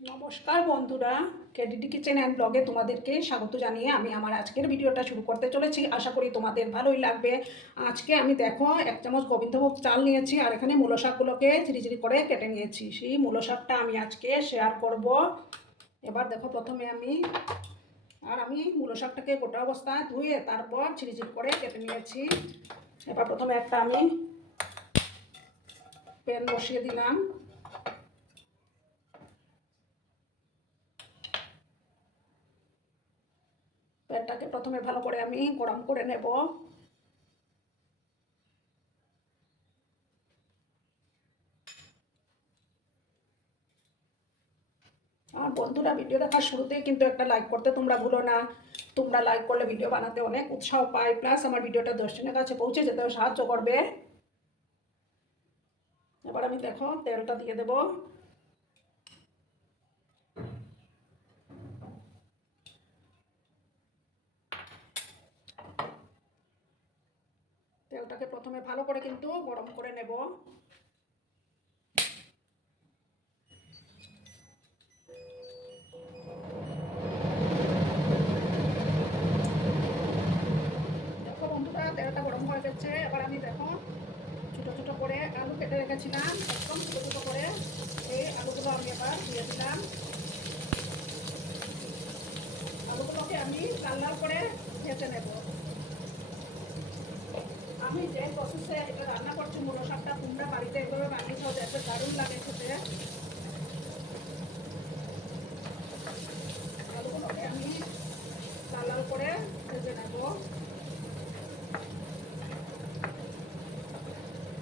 নমস্কার বন্ধুরা KDD kitchen and ব্লগে তোমাদেরকে স্বাগত জানিয়ে আমি আমার আজকের ভিডিওটা শুরু করতে চলেছি। আশা করি তোমাদের ভালোই লাগবে। আজকে আমি দেখো, এক চামচ গোবিন্দভোগ চাল নিয়েছি আর এখানে মূলো শাকগুলোকে ঝিরিঝিরি করে কেটে নিয়েছি। সেই মূলো শাকটা আমি আজকে শেয়ার করব। এবার দেখো প্রথমে আমি, আর আমি মূলো শাকটাকে গোটা অবস্থায় ধুয়ে তারপর ঝিরিঝিরি করে কেটে নিয়েছি। এবার প্রথমে একটা আমি প্যান বসিয়ে দিলাম। প্রথমে ভালো করে আমি গরম করে নেব। আর বন্ধুরা, ভিডিও দেখার শুরুতেই কিন্তু একটা লাইক করতে তোমরা ভুলো না। তোমরা লাইক করলে ভিডিও বানাতে অনেক উৎসাহ পাই। প্লাস আমার ভিডিওটা দশজনের কাছে পৌঁছে যেতেও সাহায্য করবে। এবার আমি দেখো তেলটা দিয়ে দেবো। তেলটাকে প্রথমে ভালো করে কিন্তু গরম করে নেব। দেখো বন্ধুরা, তেলটা গরম হয়ে গেছে। এবার আমি দেখো, ছোটো ছোটো করে আলু কেটে রেখেছিলাম একদম ছোটো ছোটো করে এই আলুগুলো আমি এবার দিয়ে দিলাম আলুগুলোকে আমি লাল লাল করে ভেজে নেব এটা রান্না করছি তোমরা বাড়িতে এভাবে বানিয়ে খাও এত দারুণ লাগে খেতে। আমি লাল করে ভেজে নেব।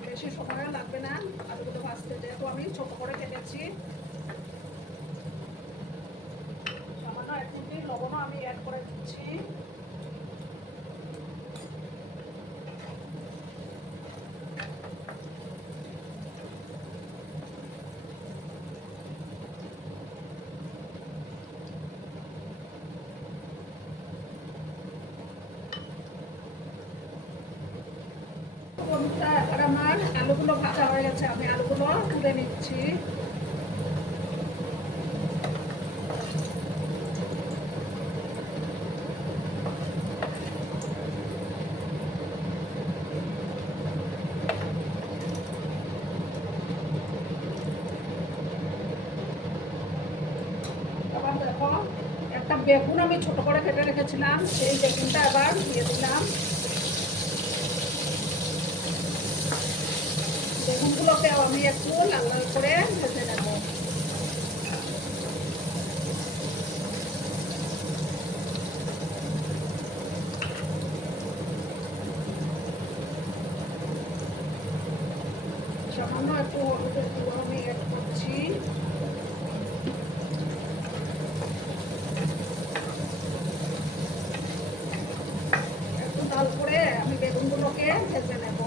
বেশি সময় লাগবে না আলুগুলো ভাজতে, যেহেতু আমি ছোট করে কেটেছি। সামান্য এক লবণও আমি অ্যাড করে দিচ্ছি। বন্ধুরা আমার আলুগুলো ভাজা হয়ে গেছে, আমি আলুগুলো তুলে নিচ্ছি। একটা বেগুন আমি ছোট করে কেটে রেখেছিলাম, সেই বেগুনটা এবার দিয়ে দিলাম। লাল লাল করে ভেজে নেব সামান্য একটু আমি অ্যাড করছি একটু লাল আমি বেগুনগুলোকে ভেজে নেব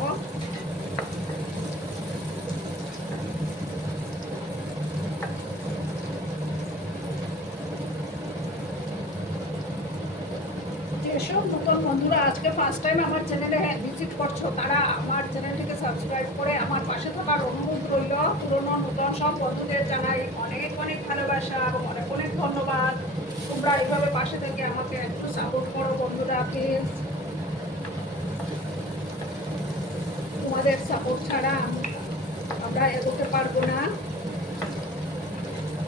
যেসব নতুন বন্ধুরা আজকে ফার্স্ট টাইম আমার চ্যানেলে ভিজিট করছ, তারা আমার চ্যানেলটিকে সাবস্ক্রাইব করে আমার পাশে থাকার অনুরোধ রইল। পুরনো, নতুন সব বন্ধুদের জানাই অনেক অনেক ভালোবাসা এবং অনেক অনেক ধন্যবাদ। তোমরা এইভাবে পাশে থেকে আমাকে একটু সাপোর্ট করো বন্ধুরা প্লিজ তোমাদের সাপোর্ট ছাড়া আমরা এগোতে পারব না।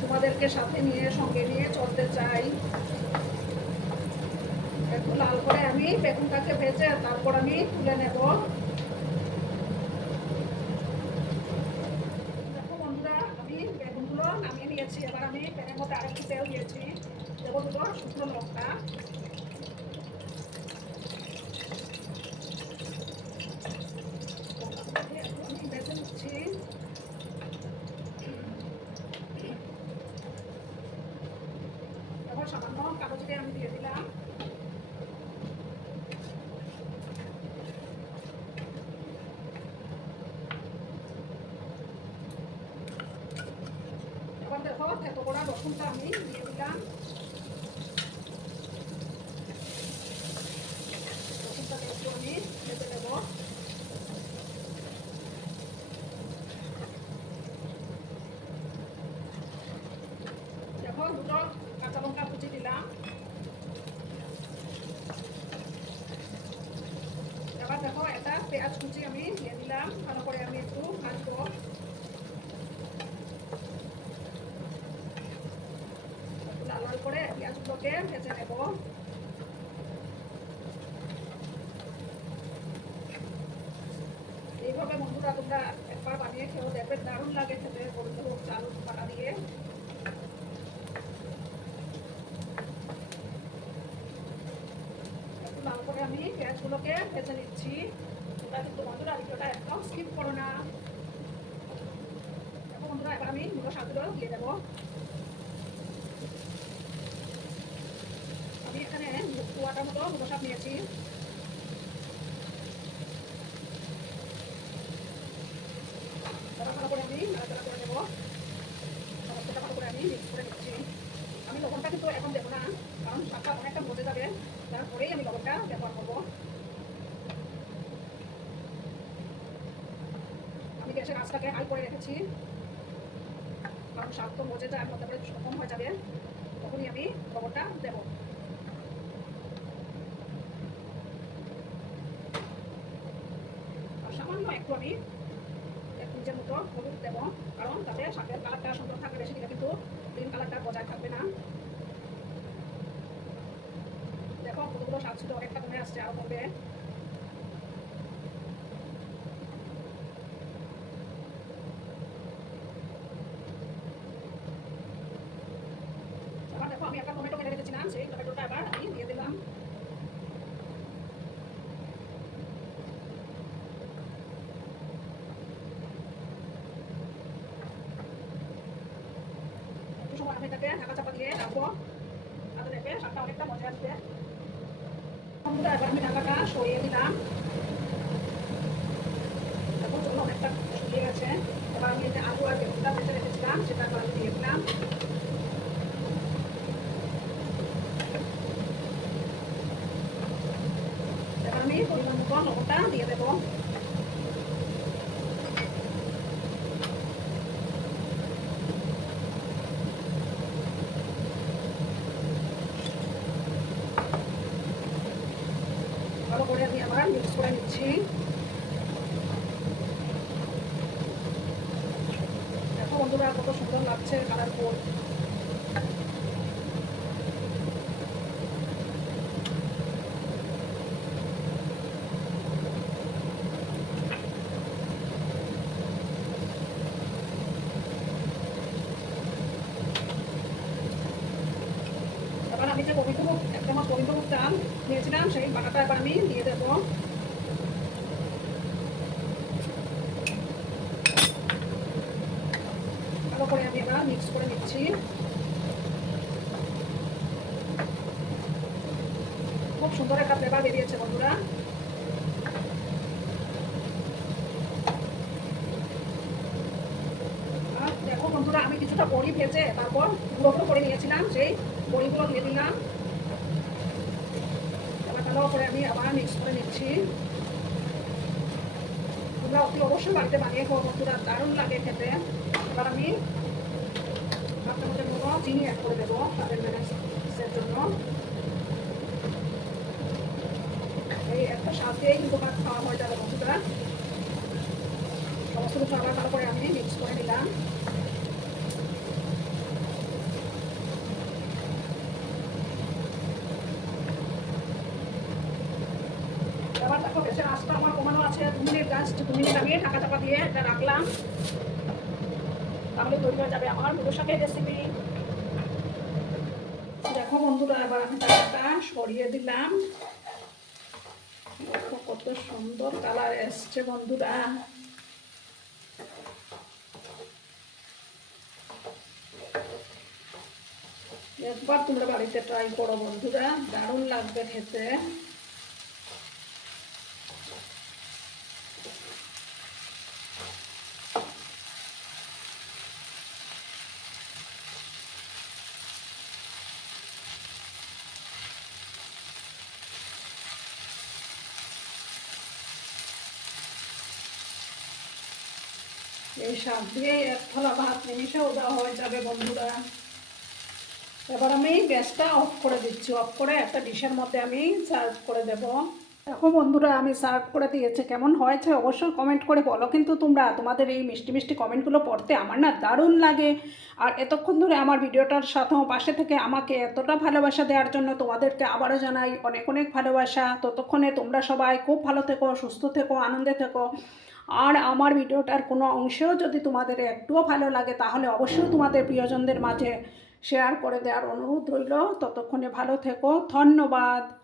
তোমাদেরকে সাথে নিয়ে, সঙ্গে নিয়ে চলতে চাই। একটু লাল করে আমি বেগুনটাকে ভেজে তারপর আমি তুলে নেব। দেখো আমি বেগুনগুলো নামিয়ে নিয়েছি। এবার আমি প্যানের মধ্যে আরেকটু তেল দিয়েছি। দেবো দুটো শুকনো লঙ্কা লঙ্কাগুলোকে একটু আমি ভেজে নিচ্ছি এবার সামান্য কালো জিরে আমি দিয়ে দিলাম এবার দেখো এত করা রসুনটা আমি দিয়ে দিলাম রসুনটাকে একটু আমি ভেজে নেব দিলাম ভালো করে আমি একটু ভাজবো একটু লাল লাল করে পেঁয়াজগুলোকে ভেজে নেব এইভাবে বন্ধুরা তোমরা একবার বানিয়ে খেয়েও দেখবে দারুণ লাগে খেতে। গোবিন্দভোগ চাল বাটা দিয়ে। লাল করে আমি পেঁয়াজগুলোকে ভেজে নিচ্ছি। তোমরা কিন্তু বন্ধুরা ভিডিওটা একদম স্কিপ করো না। বন্ধুরা, এবার আমি মুলো শাকগুলো দিয়ে দেবো। আমি এখানে কুয়াটার মতো নিয়েছি। ভালো করে আমি নাড়াচাড়া করে নেব। ভালো করে আমি মিক্স করে নিচ্ছি। আমি লবণটা কিন্তু এখন দেবো না, কারণ শাকটা অনেকটা মজে যাবে। তারপরেই আমি লবণটা ব্যবহার করব। আমি গ্যাসের আঁচটাকে হাই করে রেখেছি। কারণ শাক তো মজে মধ্যে কম হয়ে যাবে। তখনই আমি লবণটা দেবো আর সামান্য একটু আমি এক নিজের মতো হলুদ দেবো, কারণ তাতে শাকের কালারটা সুন্দর থাকবে বেশি দিলে কিন্তু গ্রিন কালারটা বজায় থাকবে না। দেখো কতগুলো শাক ছিল অনেকটা কমে আসছে আরও কমবে আবার দেখো আমি একটা টমেটো কেটে রেখেছিলাম সেই টমেটোটা আবার আমি দিয়ে দিলাম একটু সময় আমি অনেকটা মজা গেছে এবার আমি আলু আর বেগুনটা ভেজে রেখেছিলাম সেটা এবার আমি দিয়ে আমি পরিমাণ মতো লবণটা দিয়ে দেবো করে আমি আবার মিক্স করে নিচ্ছি। দেখো বন্ধুরা কত সুন্দর লাগছে কালারফুল চাল নিয়েছিলাম, সেই এবার আমি দিয়ে দেবো। ভালো করে আমি এবার মিক্স করে নিচ্ছি। খুব সুন্দর একটা ফ্লেভার বেরিয়েছে বন্ধুরা। দেখো বন্ধুরা, আমি কিছুটা বড়ি ভেজে তারপর গুঁড়ো করে নিয়েছিলাম, সেই বড়িগুলো দিয়ে দিলাম। ভালো করে আমি আবার মিক্স করে নিচ্ছি তোমরা অতি অবশ্যই বাড়িতে বানিয়ে খাব বন্ধুরা দারুণ লাগে খেতে এবার আমি হাফ চামচের মতো চিনি অ্যাড করে দেবো তাদের ম্যানেজের জন্য এই একটা দিয়েই কিন্তু খাওয়া হয়ে যাবে বন্ধুরা। সমস্ত কিছু আবার ভালো করে আমি মিক্স করে নিলাম এবার দেখো গ্যাসের আঁচটা আমার কমানো আছে দু মিনিট দু মিনিট আগে ঢাকা চাপা দিয়ে এটা রাখলাম। তাহলে তৈরি যাবে আমার শাকের রেসিপি দেখো বন্ধুরা আমি সরিয়ে দিলাম। দেখো কত সুন্দর কালার এসছে বন্ধুরা। একবার তোমরা বাড়িতে ট্রাই করো বন্ধুরা, দারুণ লাগবে খেতে। এই শাক দিয়ে এক থালা ভাত নিমিশেও দেওয়া হয়ে যাবে বন্ধুরা। এবার আমি গ্যাসটা অফ করে দিচ্ছি। অফ করে একটা ডিশের মধ্যে আমি সার্ভ করে দেবো। দেখো বন্ধুরা, আমি সার্ভ করে দিয়েছি। কেমন হয়েছে অবশ্যই কমেন্ট করে বলো। কিন্তু তোমরা তোমাদের এই মিষ্টি মিষ্টি কমেন্টগুলো পড়তে আমার না দারুণ লাগে। আর এতক্ষণ ধরে আমার ভিডিওটার সাথেও পাশে থেকে আমাকে এতটা ভালোবাসা দেওয়ার জন্য তোমাদেরকে আবারও জানাই অনেক অনেক ভালোবাসা। ততক্ষণে তোমরা সবাই খুব ভালো থেকো, সুস্থ থেকো, আনন্দে থেকো। আর আমার ভিডিওটার কোনো অংশেও যদি তোমাদের একটুও ভালো লাগে, তাহলে অবশ্যই তোমাদের প্রিয়জনদের মাঝে শেয়ার করে দেওয়ার অনুরোধ রইল। ততক্ষণে ভালো থেকো। ধন্যবাদ।